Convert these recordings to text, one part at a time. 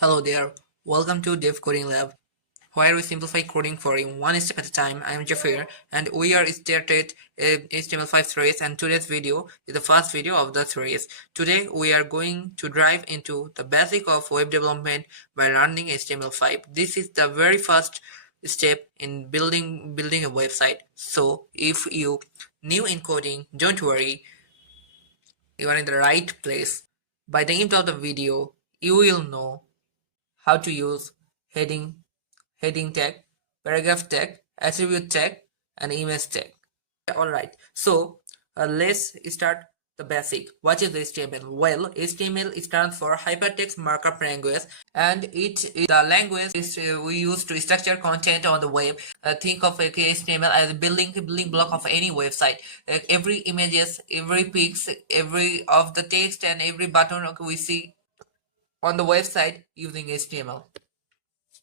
Hello there, welcome to DevCodingLab, where we simplify coding for you one step at a time. I am Jafir and we are started HTML5 series, and today's video is the first video of the series. Today we are going to dive into the basic of web development by learning HTML5. This is the very first step in building a website. So if you new in coding, don't worry, you are in the right place. By the end of the video, you will know how to use heading, heading tag, paragraph tag, attribute tag, and image tag. Alright, so let's start the basic. What is HTML? Well, HTML stands for Hypertext Markup Language, and it is the language we use to structure content on the web. Think of HTML as a building block of any website. Every images, every pics, every of the text, and every button we see on the website using HTML.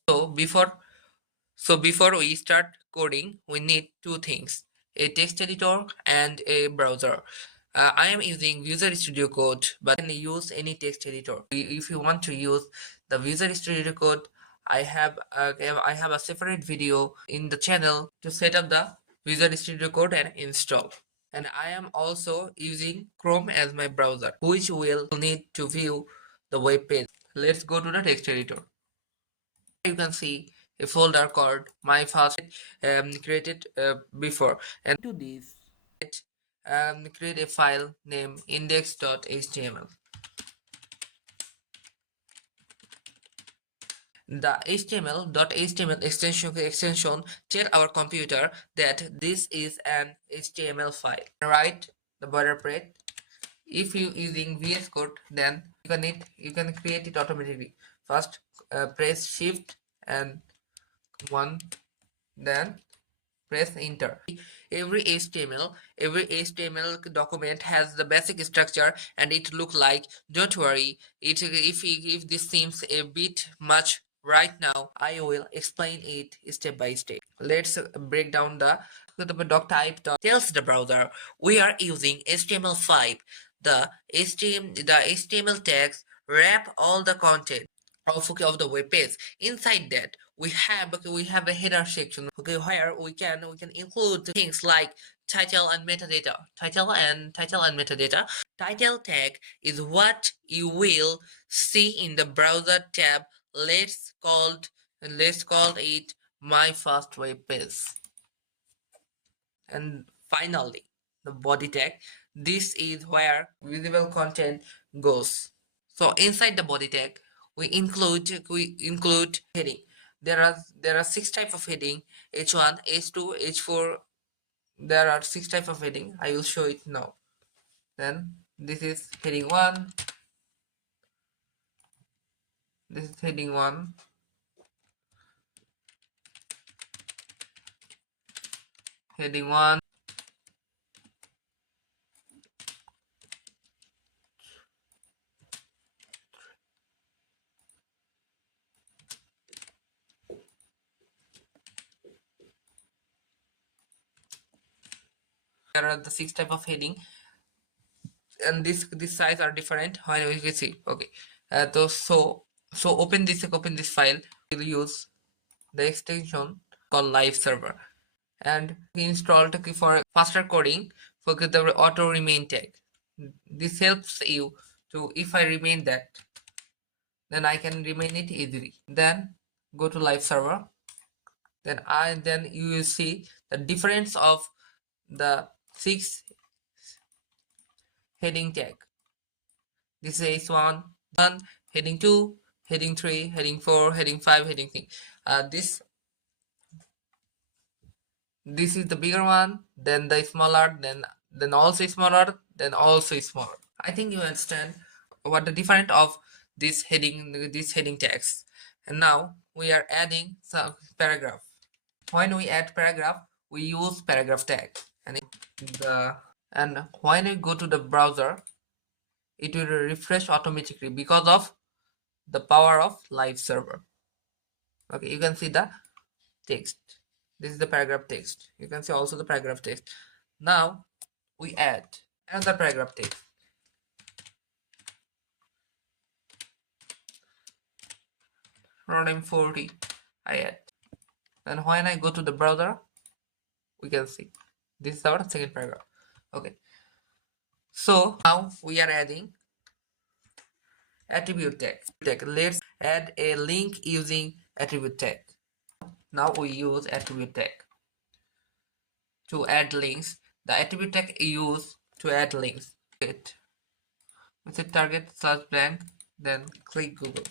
So before we start coding, we need two things: a text editor and a browser. I am using Visual Studio Code, but you can use any text editor. If you want to use the Visual Studio Code, I have a separate video in the channel to set up the Visual Studio Code and install. And I am also using Chrome as my browser, which will need to view the web page. Let's go to the text editor. You can see a folder called my first created before, and to this create a file named index.html. The HTML.html extension tell our computer that this is an HTML file. Write the boilerplate. If you using VS Code, then you can create it automatically. First, press Shift and 1, then press enter. Every HTML document has the basic structure, and it look like. Don't worry, if this seems a bit much right now, I will explain it step by step. Let's break down the doc type. Tells the browser we are using HTML5. The HTML tags wrap all the content of the web page. Inside that we have a header section, okay, where we can include things like title and metadata. Title tag is what you will see in the browser tab. Let's call it my first web page. And finally, the body tag. This is where visible content goes. So inside the body tag, we include heading. There are 6 types of heading: H1, H2, H4. There are 6 types of heading. I will show it now. Then this is heading 1. This is heading 1. Heading 1. There are the 6 types of heading, and this size are different. How we can see. Okay. So open this file. We'll use the extension called live server, and we installed for faster coding for the auto remain tag. This helps you to, if I remain that, then I can remain it easily. Then go to live server. Then you will see the difference of the 6 heading tag. This is one, heading 2, heading 3, heading 4, heading 5, heading 6. This is the bigger one, then the smaller, then also smaller, then also smaller. I think you understand what the difference of this heading tags. And now we are adding some paragraph. When we add paragraph, we use paragraph tag, and when we go to the browser, it will refresh automatically because of the power of live server. Okay, you can see the text. This is the paragraph text. You can see also the paragraph text. Now we add another paragraph text. runtime 40 I add. And when I go to the browser, we can see this is our second paragraph. Okay, so now we are adding attribute tag. Let's add a link using attribute tag. Now we use attribute tag to add links. The attribute tag used to add links. With a target search blank, then click Google.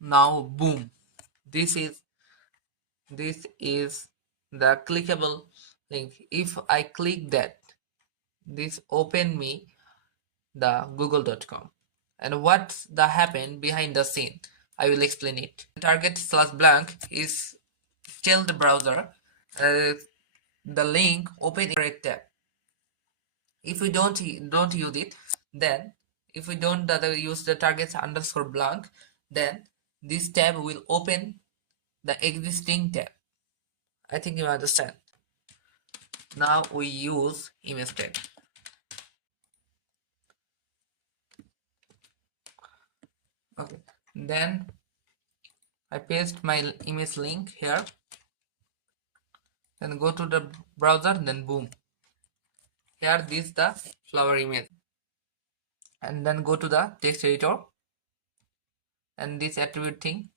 Now boom, this is the clickable link. If I click that, this open me the google.com. And what's the happen behind the scene, I will explain it. Target slash blank is tell the browser the link open in correct tab. If we don't use it, then if we don't use the targets underscore blank, then this tab will open the existing tab. I think you understand. Now we use image tag. Okay, then I paste my image link here, then go to the browser, then boom, here this is the flower image, and then go to the text editor, and this attribute thing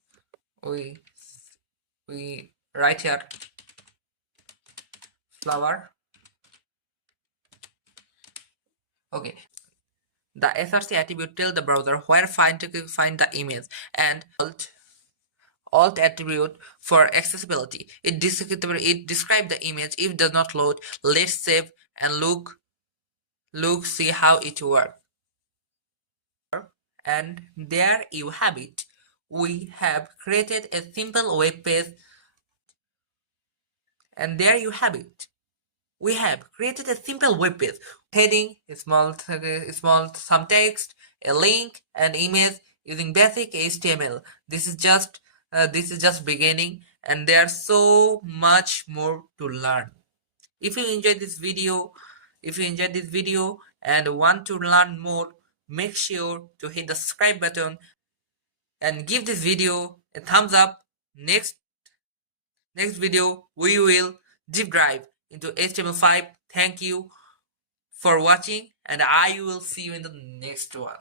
we write here flower. Okay, the src attribute tell the browser where to find the image, and alt attribute for accessibility. It describes the image. If it does not load, let's save and look see how it works. And there you have it. We have created a simple web page, and there you have it. We have created a simple web page. Heading, small some text, a link, an image using basic HTML. This is just beginning, and there's so much more to learn. If you enjoyed this video, and want to learn more, make sure to hit the subscribe button and give this video a thumbs up. Next video we will deep dive into HTML5. Thank you for watching, and I will see you in the next one.